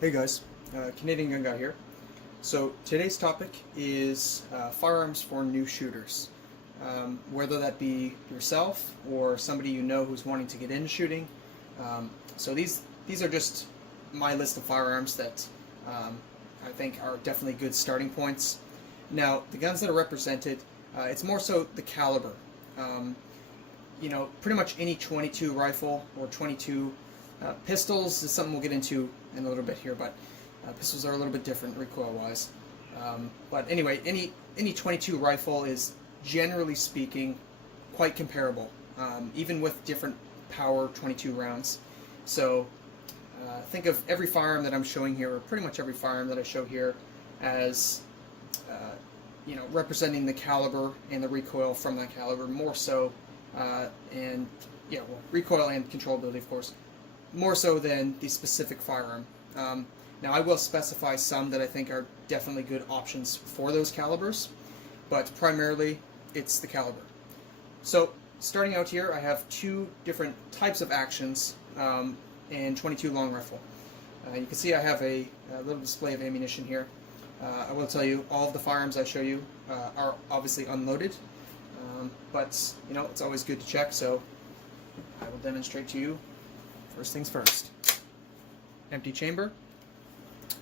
Hey guys, Canadian Gun Guy here. So today's topic is firearms for new shooters. Whether that be yourself or somebody you know who's wanting to get into shooting. So these are just my list of firearms that I think are definitely good starting points. Now the guns that are represented, it's more so the caliber. Pretty much any 22 rifle or 22 pistols is something we'll get into in a little bit here, but pistols are a little bit different recoil-wise. But anyway, any 22 rifle is, generally speaking, quite comparable, even with different power 22 rounds. So think of every firearm that I'm showing here, or pretty much every firearm that I show here, as representing the caliber and the recoil from that caliber, more so, recoil and controllability, of course, more so than the specific firearm. Now I will specify some that I think are definitely good options for those calibers, but primarily it's the caliber. So starting out here, I have two different types of actions in 22 long rifle. You can see I have a little display of ammunition here. I will tell you, all of the firearms I show you are obviously unloaded, but it's always good to check, so I will demonstrate to you. First things first. Empty chamber.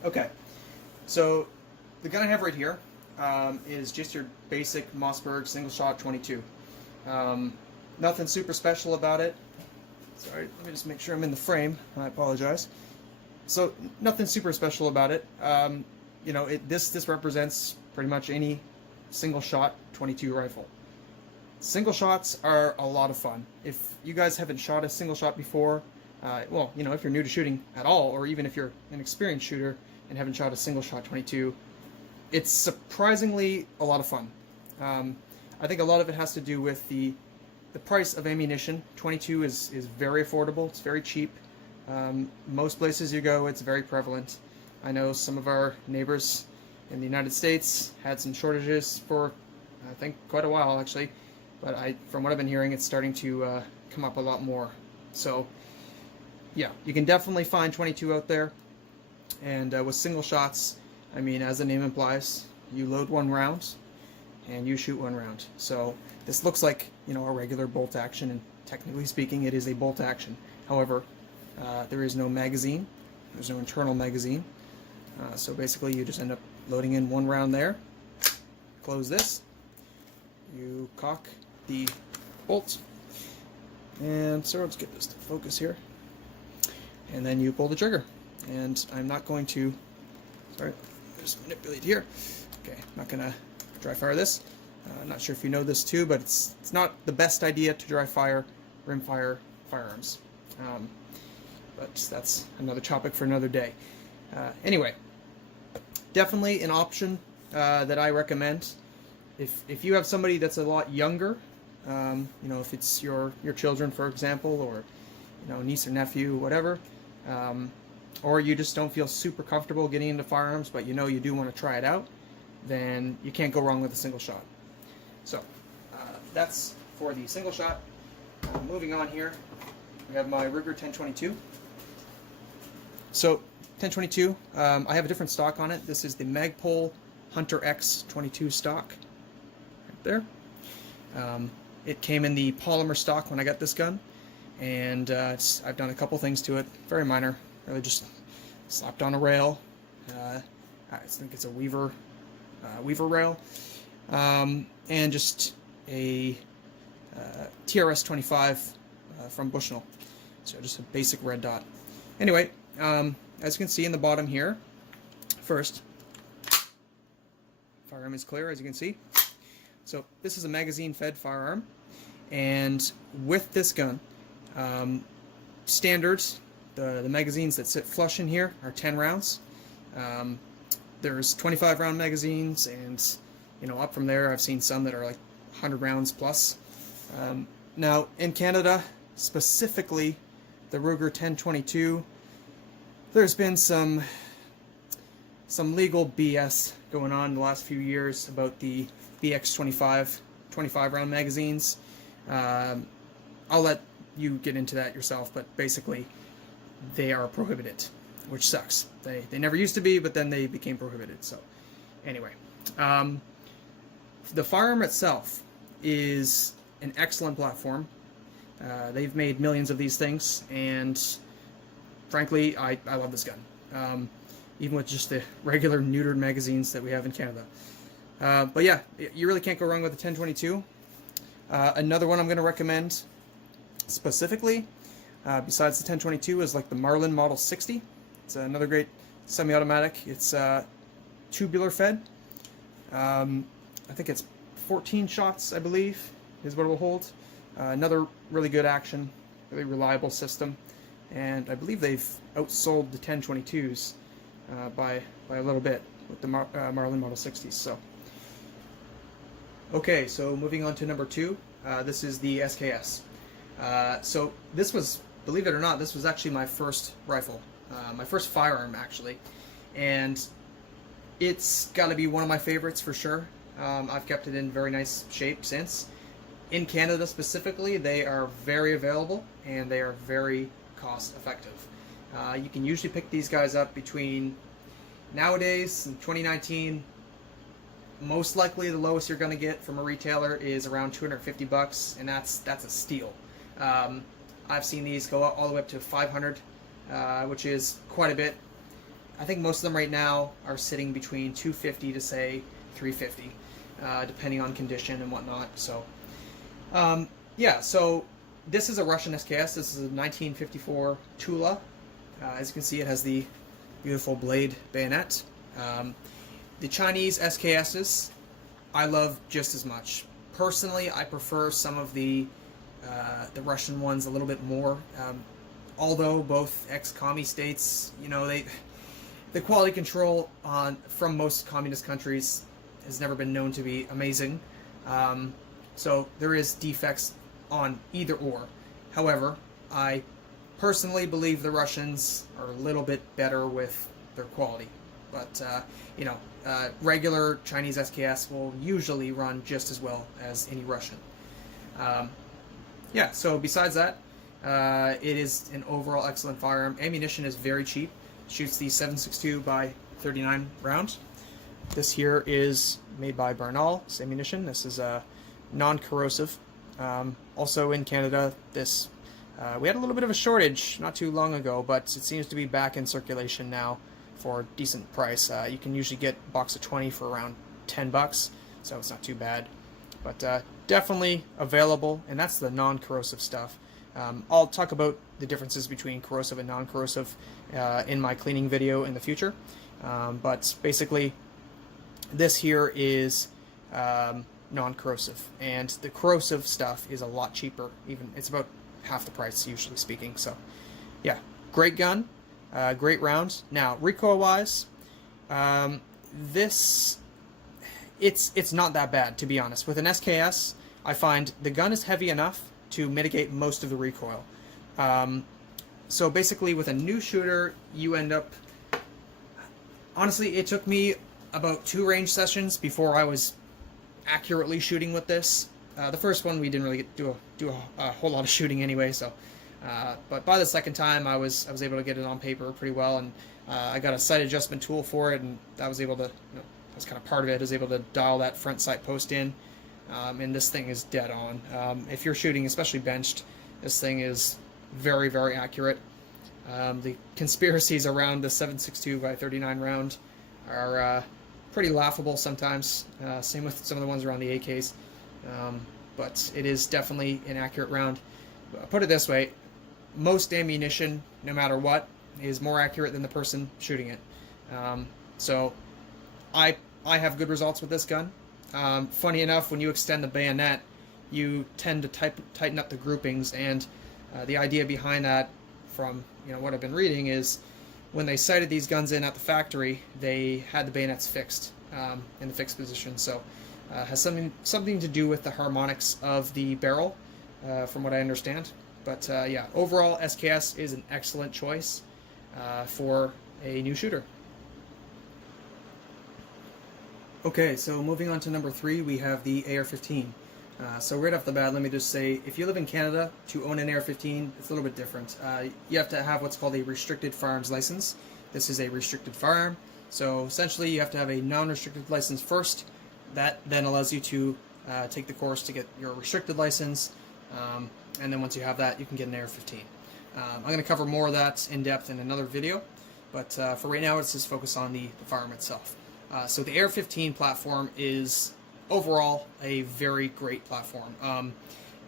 Okay, so the gun I have right here is just your basic Mossberg single shot 22. Nothing super special about it. Sorry, let me just make sure I'm in the frame. I apologize. So nothing super special about it. This represents pretty much any single shot 22 rifle. Single shots are a lot of fun. If you guys haven't shot a single shot before, if you're new to shooting at all, or even if you're an experienced shooter and haven't shot a single shot 22, it's surprisingly a lot of fun. I think a lot of it has to do with the price of ammunition. 22 is very affordable. It's very cheap. Most places you go, it's very prevalent. I know some of our neighbors in the United States had some shortages for, I think, quite a while actually. But from what I've been hearing, it's starting to come up a lot more. So, yeah, you can definitely find 22 out there. And with single shots, I mean, as the name implies, you load one round and you shoot one round. So this looks like, a regular bolt action, and technically speaking, it is a bolt action. However, there is no magazine. There's no internal magazine. So basically, you just end up loading in one round there. Close this. You cock the bolt, and so let's get this to focus here, and then you pull the trigger. And I'm not going to, just manipulate here. Okay, I'm not going to dry fire this. I'm not sure if you know this too, but it's not the best idea to dry fire rimfire firearms. But that's another topic for another day. Anyway, definitely an option that I recommend. If you have somebody that's a lot younger, if it's your children, for example, or niece or nephew, whatever, or you just don't feel super comfortable getting into firearms, but you do want to try it out, then you can't go wrong with a single shot. So that's for the single shot. Moving on here, we have my Ruger 1022. So 1022, I have a different stock on it. This is the Magpul Hunter X 22 stock. There. It came in the polymer stock when I got this gun, and I've done a couple things to it, very minor, really just slapped on a rail. I think it's a Weaver rail, and just a TRS 25 from Bushnell, so just a basic red dot. Anyway, as you can see in the bottom here, first, firearm is clear, as you can see. So this is a magazine-fed firearm, and with this gun, standards, the magazines that sit flush in here are 10 rounds. There's 25-round magazines, and up from there, I've seen some that are like 100 rounds plus. Now in Canada, specifically the Ruger 1022, there's been some legal BS going on in the last few years about the BX25 25-round magazines. I'll let you get into that yourself, but basically they are prohibited. which sucks. They never used to be, but then they became prohibited. So anyway, the firearm itself is an excellent platform. They've made millions of these things, and frankly, I love this gun. Even with just the regular neutered magazines that we have in Canada. But yeah, you really can't go wrong with the 1022. Another one I'm going to recommend specifically, besides the 1022, is like the Marlin Model 60. It's another great semi-automatic. It's tubular fed. I think it's 14 shots, I believe, is what it will hold. Another really good action, really reliable system, and I believe they've outsold the 1022s by a little bit with the Marlin Model 60s. So, okay, so moving on to number 2, this is the SKS. So this was, believe it or not, this was actually my first rifle, my first firearm actually, and it's got to be one of my favorites for sure. I've kept it in very nice shape since. In Canada specifically, they are very available and they are very cost effective. You can usually pick these guys up between, nowadays in 2019, most likely the lowest you're going to get from a retailer is around $250, and that's a steal. I've seen these go all the way up to $500, which is quite a bit. I think most of them right now are sitting between $250 to say $350, depending on condition and whatnot. So, yeah. So this is a Russian SKS. This is a 1954 Tula. As you can see, it has the beautiful blade bayonet. The Chinese SKSs, I love just as much. Personally, I prefer some of the Russian ones a little bit more. Although both ex-commie states, you know, the quality control from most communist countries has never been known to be amazing. So there is defects on either or. However, I personally believe the Russians are a little bit better with their quality. But, you know, regular Chinese SKS will usually run just as well as any Russian. Yeah, so besides that, it is an overall excellent firearm. Ammunition is very cheap. Shoots the 7.62 by 39 round. This here is made by Bernal ammunition. This is non-corrosive. Also in Canada, this we had a little bit of a shortage not too long ago, but it seems to be back in circulation now for a decent price. You can usually get a box of 20 for around $10, so it's not too bad. But definitely available, and that's the non-corrosive stuff. I'll talk about the differences between corrosive and non-corrosive in my cleaning video in the future. But basically, this here is non-corrosive, and the corrosive stuff is a lot cheaper. Even it's about half the price, usually speaking. So, yeah, great gun, great round. Now, recoil-wise, it's not that bad, to be honest. With an SKS, I find the gun is heavy enough to mitigate most of the recoil. So basically, with a new shooter, you end up... Honestly, it took me about 2 range sessions before I was accurately shooting with this. The first one, we didn't really do a whole lot of shooting anyway, so... but by the second time, I was able to get it on paper pretty well, and I got a sight adjustment tool for it, and I was able to... You know, that's kind of part of it. I was able to dial that front sight post in, and this thing is dead on. If you're shooting, especially benched, this thing is very, very accurate. The conspiracies around the 7.62 by 39 round are pretty laughable sometimes. Same with some of the ones around the AKs, but it is definitely an accurate round. Put it this way, most ammunition, no matter what, is more accurate than the person shooting it. So I have good results with this gun. Funny enough, when you extend the bayonet, you tend to tighten up the groupings, and the idea behind that, from what I've been reading, is when they sighted these guns in at the factory, they had the bayonets fixed in the fixed position. So has something to do with the harmonics of the barrel, from what I understand. But yeah, overall, SKS is an excellent choice for a new shooter. Okay, so moving on to number 3, we have the AR-15. So right off the bat, let me just say, if you live in Canada, to own an AR-15, it's a little bit different. You have to have what's called a restricted firearms license. this is a restricted firearm. So essentially you have to have a non-restricted license first. That then allows you to take the course to get your restricted license, and then once you have that, you can get an AR-15. I'm going to cover more of that in depth in another video, but for right now, let's just focus on the firearm itself. So the AR-15 platform is overall a very great platform.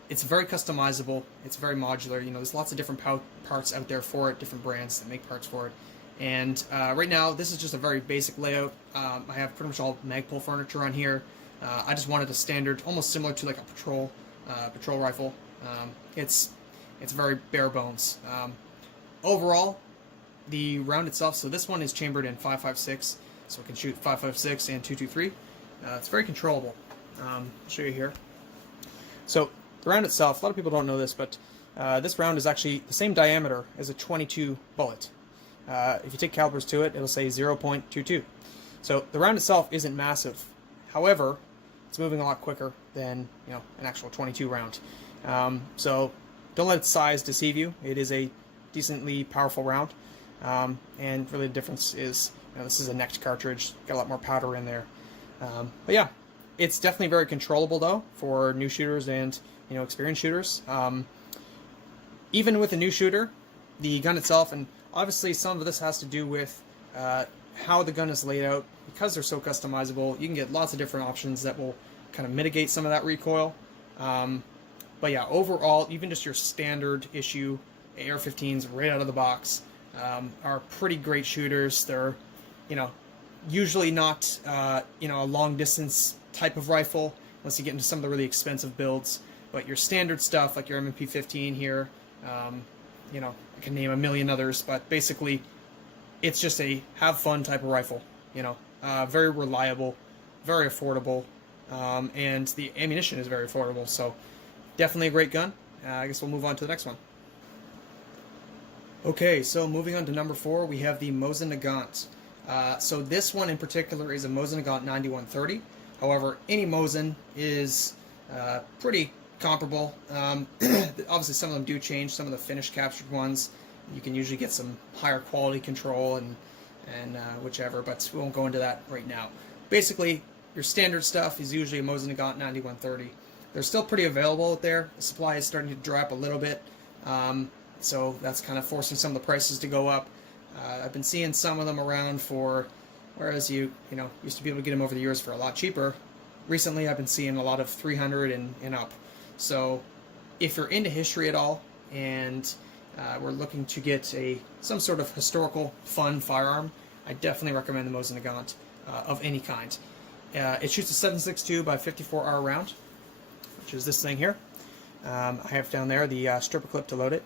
It's very customizable. It's very modular. You know, there's lots of different parts out there for it, different brands that make parts for it. And right now, this is just a very basic layout. I have pretty much all Magpul furniture on here. I just wanted a standard, almost similar to like a patrol rifle. It's very bare bones. Overall, the round itself. So this one is chambered in 5.56, so it can shoot 5.56 and 2.23. It's very controllable. I'll show you here. So the round itself, a lot of people don't know this, but this round is actually the same diameter as a .22 bullet. If you take calibers to it, it'll say 0.22. So the round itself isn't massive. However, it's moving a lot quicker than an actual .22 round. So don't let its size deceive you. It is a decently powerful round, and really the difference is this is a necked cartridge, got a lot more powder in there. But yeah, it's definitely very controllable though for new shooters and experienced shooters. Even with a new shooter, the gun itself, and obviously some of this has to do with how the gun is laid out. Because they're so customizable, you can get lots of different options that will kind of mitigate some of that recoil. But yeah, overall, even just your standard issue AR-15s right out of the box are pretty great shooters. They're, usually not, a long distance type of rifle unless you get into some of the really expensive builds. But your standard stuff, like your M&P15 here, I can name a million others, but basically, it's just a have fun type of rifle. Very reliable, very affordable, and the ammunition is very affordable. So definitely a great gun. I guess we'll move on to the next one. Okay, so moving on to number 4, we have the Mosin Nagant. So this one in particular is a Mosin Nagant 9130. However, any Mosin is pretty comparable. Obviously, some of them do change. Some of the finished captured ones, you can usually get some higher quality control and whichever, but we won't go into that right now. Basically, your standard stuff is usually a Mosin Nagant 9130. They're still pretty available out there. The supply is starting to drop a little bit, so that's kind of forcing some of the prices to go up. I've been seeing some of them around for, whereas you used to be able to get them over the years for a lot cheaper. Recently, I've been seeing a lot of 300 and up. So, if you're into history at all, and we're looking to get some sort of historical, fun firearm, I definitely recommend the Mosin Nagant of any kind. It shoots a 7.62 by 54R round, which is this thing here. I have down there the stripper clip to load it.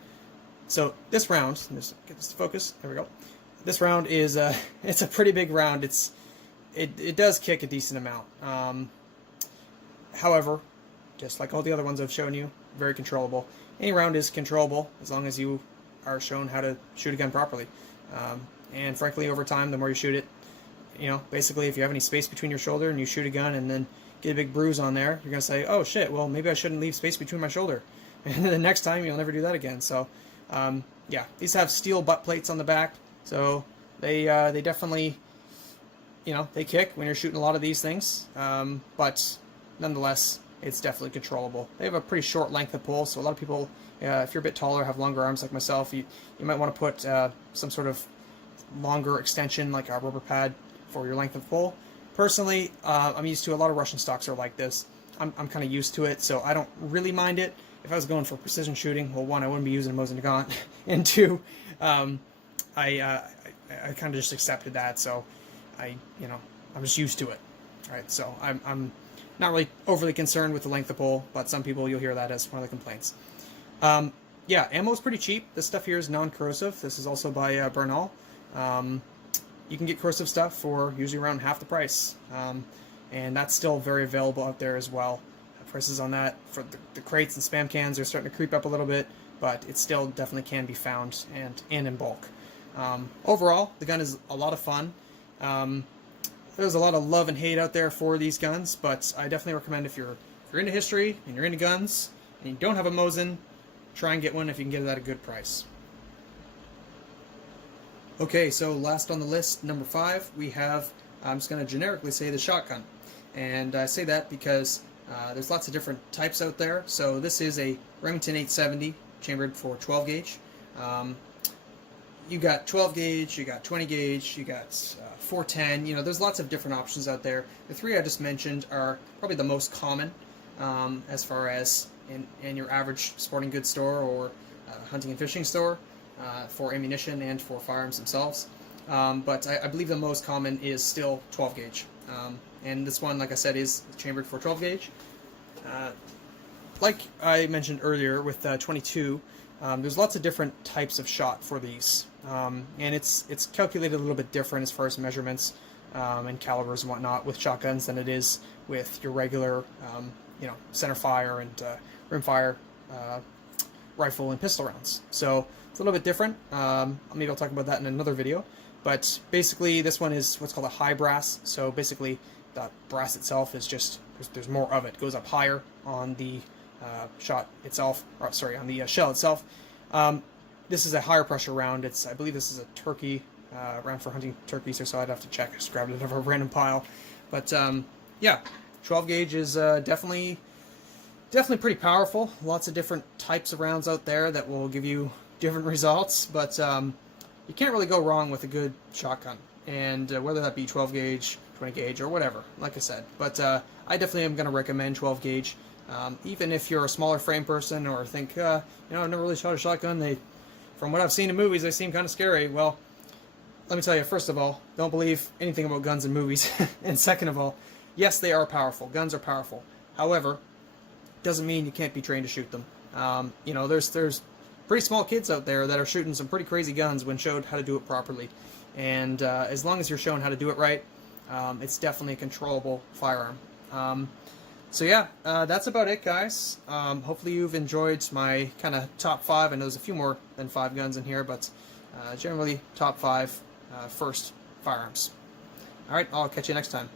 So this round, just get this to focus. There we go. This round is it's a pretty big round. It does kick a decent amount. However, just like all the other ones I've shown you, very controllable. Any round is controllable as long as you are shown how to shoot a gun properly. And frankly, over time, the more you shoot it, basically if you have any space between your shoulder and you shoot a gun and then get a big bruise on there, you're going to say, oh shit, well maybe I shouldn't leave space between my shoulder. And then the next time you'll never do that again. So yeah, these have steel butt plates on the back, so they definitely, they kick when you're shooting a lot of these things, but nonetheless, it's definitely controllable. They have a pretty short length of pull, so a lot of people, if you're a bit taller, have longer arms like myself, you might want to put some sort of longer extension, like a rubber pad, for your length of pull. Personally, I'm used to a lot of Russian stocks are like this. I'm kind of used to it, so I don't really mind it. If I was going for precision shooting, well, one, I wouldn't be using a Mosin Nagant, and two, I kind of just accepted that, so I'm just used to it. All right, so I'm not really overly concerned with the length of pull, but some people, you'll hear that as one of the complaints. Yeah, ammo's pretty cheap. This stuff here is non-corrosive. This is also by Bernal. You can get corrosive stuff for usually around half the price, and that's still very available out there as well. Prices on that for the crates and spam cans are starting to creep up a little bit, but it still definitely can be found and in bulk. Overall, the gun is a lot of fun. There's a lot of love and hate out there for these guns, but I definitely recommend if you're into history and you're into guns and you don't have a Mosin, try and get one if you can get it at a good price. Okay, so last on the list, number 5, we have, I'm just going to generically say the shotgun. And I say that because there's lots of different types out there. So this is a Remington 870 chambered for 12 gauge. You got 12 gauge, you got 20 gauge, you got 410. You know, there's lots of different options out there. The 3 I just mentioned are probably the most common as far as in your average sporting goods store or hunting and fishing store for ammunition and for firearms themselves. But I believe the most common is still 12 gauge. And this one, like I said, is chambered for 12 gauge. Like I mentioned earlier with 22, there's lots of different types of shot for these. And it's calculated a little bit different as far as measurements and calibers and whatnot with shotguns than it is with your regular, center fire and rim fire rifle and pistol rounds. So it's a little bit different. Maybe I'll talk about that in another video. But basically, this one is what's called a high brass. So basically, the brass itself is just there's more of it. It goes up higher on the shot itself, or sorry, on the shell itself. This is a higher pressure round. I believe this is a turkey round for hunting turkeys, or so. I'd have to check. I just grabbed it out of a random pile. But yeah, 12 gauge is definitely pretty powerful. Lots of different types of rounds out there that will give you different results, but you can't really go wrong with a good shotgun, and whether that be 12 gauge, 20 gauge, or whatever, like I said. But I definitely am going to recommend 12 gauge, even if you're a smaller frame person or think, I've never really shot a shotgun. From what I've seen in movies, they seem kind of scary. Well, let me tell you, first of all, don't believe anything about guns in movies, and second of all, yes, they are powerful. Guns are powerful. However, doesn't mean you can't be trained to shoot them. There's pretty small kids out there that are shooting some pretty crazy guns when showed how to do it properly. And as long as you're shown how to do it right, it's definitely a controllable firearm. So yeah, that's about it, guys. Hopefully you've enjoyed my kind of top 5. I know there's a few more than 5 guns in here, but generally top 5 first firearms. Alright, I'll catch you next time.